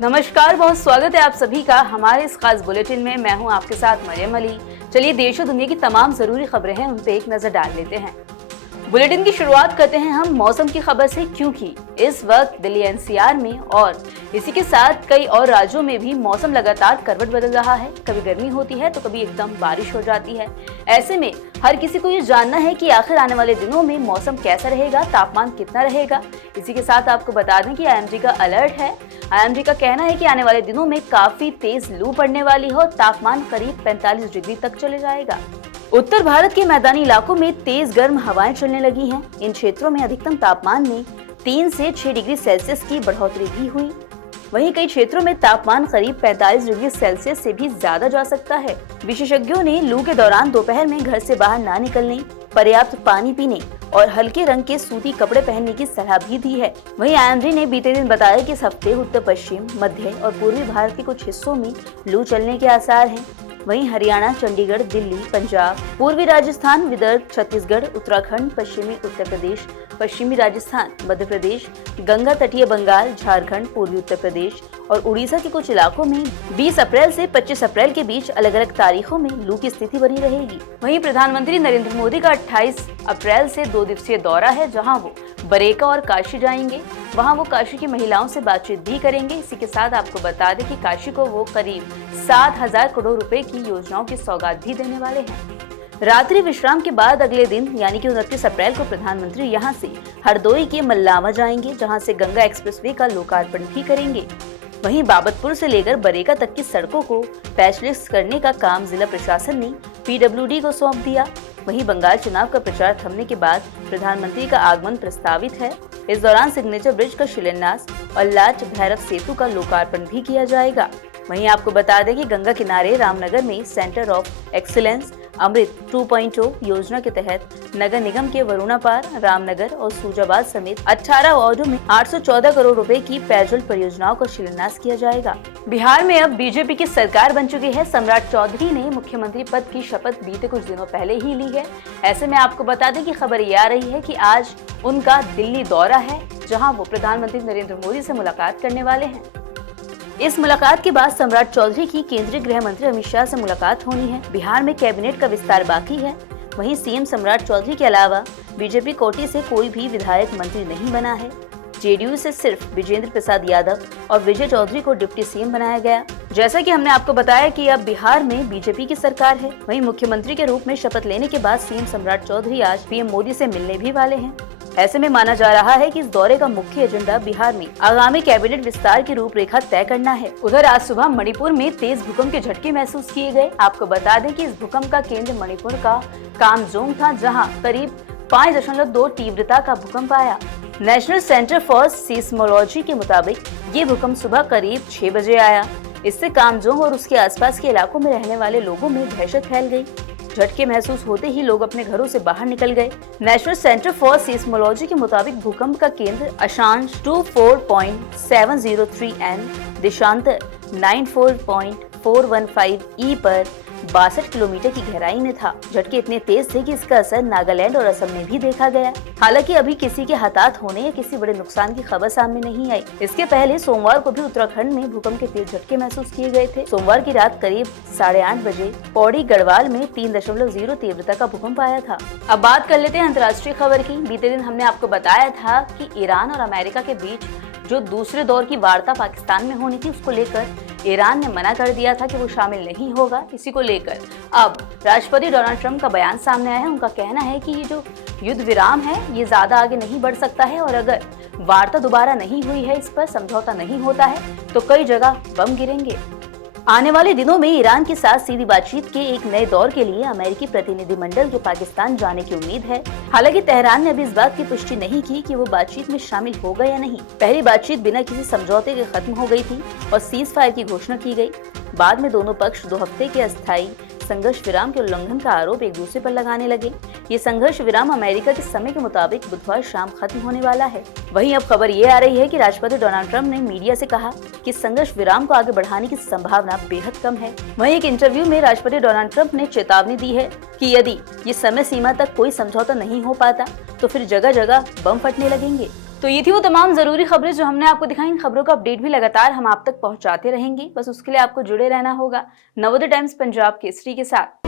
नमस्कार, बहुत स्वागत है आप सभी का हमारे इस खास बुलेटिन में। मैं हूं आपके साथ मरियम अली। चलिए देश और दुनिया की तमाम जरूरी खबरें हैं उन पे एक नजर डाल लेते हैं। बुलेटिन की शुरुआत करते हैं हम मौसम की खबर से, क्योंकि इस वक्त दिल्ली एनसीआर में और इसी के साथ कई और राज्यों में भी मौसम लगातार करवट बदल रहा है। कभी गर्मी होती है तो कभी एकदम बारिश हो जाती है। ऐसे में हर किसी को ये जानना है कि आखिर आने वाले दिनों में मौसम कैसा रहेगा, तापमान कितना रहेगा। इसी के साथ आपको बता दें कि आईएमडी का अलर्ट है। आईएमडी का कहना है कि आने वाले दिनों में काफी तेज लू पड़ने वाली है और तापमान करीब 45 डिग्री तक चले जाएगा। उत्तर भारत के मैदानी इलाकों में तेज गर्म हवाएं चलने लगी हैं। इन क्षेत्रों में अधिकतम तापमान में 3 से 6 डिग्री सेल्सियस की बढ़ोतरी भी हुई। वहीं कई क्षेत्रों में तापमान करीब 45 डिग्री सेल्सियस से भी ज्यादा जा सकता है। विशेषज्ञों ने लू के दौरान दोपहर में घर से बाहर ना निकलने, पर्याप्त पानी पीने और हल्के रंग के सूती कपड़े पहनने की सलाह भी दी है। वहीं आईएमडी ने बीते दिन बताया कि इस हफ्ते उत्तर पश्चिम, मध्य और पूर्वी भारत के कुछ हिस्सों में लू चलने के आसार हैं। वहीं हरियाणा, चंडीगढ़, दिल्ली, पंजाब, पूर्वी राजस्थान, विदर्भ, छत्तीसगढ़, उत्तराखंड, पश्चिमी उत्तर प्रदेश, पश्चिमी राजस्थान, मध्य प्रदेश, गंगा तटीय बंगाल, झारखंड, पूर्वी उत्तर प्रदेश और उड़ीसा के कुछ इलाकों में 20 अप्रैल से 25 अप्रैल के बीच अलग अलग तारीखों में लू की स्थिति बनी रहेगी। वहीं प्रधानमंत्री नरेंद्र मोदी का 28 अप्रैल से 2 दिवसीय दौरा है, जहां वो बरेका और काशी जाएंगे। वहां वो काशी की महिलाओं से बातचीत भी करेंगे। इसी के साथ आपको बता दें कि काशी को वो करीब 7,000 करोड़ रुपए की योजनाओं की सौगात भी देने वाले हैं। रात्रि विश्राम के बाद अगले दिन यानी कि 29 अप्रैल को प्रधानमंत्री यहां से हरदोई के मल्लावा जाएंगे, जहां से गंगा एक्सप्रेसवे का लोकार्पण भी करेंगे। वहीं बाबतपुर से लेकर बरेका तक की सड़कों को पैचलेस करने का काम जिला प्रशासन ने पीडब्ल्यूडी को सौंप दिया। वहीं बंगाल चुनाव का प्रचार थमने के बाद प्रधानमंत्री का आगमन प्रस्तावित है। इस दौरान सिग्नेचर ब्रिज का शिलान्यास और लाट भैरव सेतु का लोकार्पण भी किया जाएगा। वहीं आपको बता दें कि गंगा किनारे रामनगर में सेंटर ऑफ एक्सीलेंस अमृत 2.0 योजना के तहत नगर निगम के वरुणापार, रामनगर और सूजाबाद समेत 18 वार्डों में 814 करोड़ रुपए की पेयजल परियोजनाओं का शिलान्यास किया जाएगा। बिहार में अब बीजेपी की सरकार बन चुकी है। सम्राट चौधरी ने मुख्यमंत्री पद की शपथ बीते कुछ दिनों पहले ही ली है। ऐसे में आपको बता दें कि खबर ये आ रही है कि आज उनका दिल्ली दौरा है, जहाँ वो प्रधानमंत्री नरेंद्र मोदी से मुलाकात करने वाले हैं। इस मुलाकात के बाद सम्राट चौधरी की केंद्रीय गृह मंत्री अमित शाह से मुलाकात होनी है। बिहार में कैबिनेट का विस्तार बाकी है। वहीं सीएम सम्राट चौधरी के अलावा बीजेपी कोटे से कोई भी विधायक मंत्री नहीं बना है। जेडीयू से सिर्फ विजेंद्र प्रसाद यादव और विजय चौधरी को डिप्टी सीएम बनाया गया। जैसा कि हमने आपको बताया कि अब बिहार में बीजेपी की सरकार है। वहीं मुख्यमंत्री के रूप में शपथ लेने के बाद सीएम सम्राट चौधरी आज पीएम मोदी से मिलने भी वाले हैं। ऐसे में माना जा रहा है कि इस दौरे का मुख्य एजेंडा बिहार में आगामी कैबिनेट विस्तार की रूपरेखा तय करना है। उधर आज सुबह मणिपुर में तेज भूकंप के झटके महसूस किए गए। आपको बता दें कि इस भूकंप का केंद्र मणिपुर का कामजोंग था, जहां करीब 5.2 तीव्रता का भूकंप आया। नेशनल सेंटर फॉर सीस्मोलॉजी के मुताबिक ये भूकंप सुबह करीब 6 बजे आया। इससे कामजोंग और उसके आसपास के इलाकों में रहने वाले लोगों में दहशत फैल गई। झटके महसूस होते ही लोग अपने घरों से बाहर निकल गए। नेशनल सेंटर फॉर सीस्मोलॉजी के मुताबिक भूकंप का केंद्र अक्षांश 24.703 एन, देशांतर 94.415 ई पर 62 किलोमीटर की गहराई में था। झटके इतने तेज थे कि इसका असर नागालैंड और असम में भी देखा गया। हालांकि अभी किसी के हताहत होने या किसी बड़े नुकसान की खबर सामने नहीं आई। इसके पहले सोमवार को भी उत्तराखंड में भूकंप के तेज झटके महसूस किए गए थे। सोमवार की रात करीब 8:30 बजे पौड़ी गढ़वाल में 3.0 तीव्रता का भूकंप आया था। अब बात कर लेते हैं अंतर्राष्ट्रीय खबर की। बीते दिन हमने आपको बताया था कि ईरान और अमेरिका के बीच जो दूसरे दौर की वार्ता पाकिस्तान में होनी थी, उसको लेकर ईरान ने मना कर दिया था कि वो शामिल नहीं होगा। इसी को लेकर अब राष्ट्रपति डोनाल्ड ट्रंप का बयान सामने आया है। उनका कहना है कि ये जो युद्ध विराम है ये ज्यादा आगे नहीं बढ़ सकता है और अगर वार्ता दोबारा नहीं हुई है, इस पर समझौता नहीं होता है, तो कई जगह बम गिरेंगे। आने वाले दिनों में ईरान के साथ सीधी बातचीत के एक नए दौर के लिए अमेरिकी प्रतिनिधिमंडल के पाकिस्तान जाने की उम्मीद है। हालांकि तेहरान ने अभी इस बात की पुष्टि नहीं की कि वो बातचीत में शामिल होगा या नहीं। पहली बातचीत बिना किसी समझौते के खत्म हो गई थी और सीज फायर की घोषणा की गई। बाद में दोनों पक्ष 2 हफ्ते के अस्थायी संघर्ष विराम के उल्लंघन का आरोप एक दूसरे पर लगाने लगे। ये संघर्ष विराम अमेरिका के समय के मुताबिक बुधवार शाम खत्म होने वाला है। वहीं अब खबर ये आ रही है कि राष्ट्रपति डोनाल्ड ट्रंप ने मीडिया से कहा कि संघर्ष विराम को आगे बढ़ाने की संभावना बेहद कम है। वहीं एक इंटरव्यू में राष्ट्रपति डोनाल्ड ट्रंप ने चेतावनी दी है कि यदि ये समय सीमा तक कोई समझौता नहीं हो पाता तो फिर जगह जगह बम फटने लगेंगे। तो ये थी वो तमाम जरूरी खबरें जो हमने आपको दिखाई। इन खबरों का अपडेट भी लगातार हम आप तक पहुंचाते रहेंगे, बस उसके लिए आपको जुड़े रहना होगा नवोदय टाइम्स पंजाब केसरी के साथ।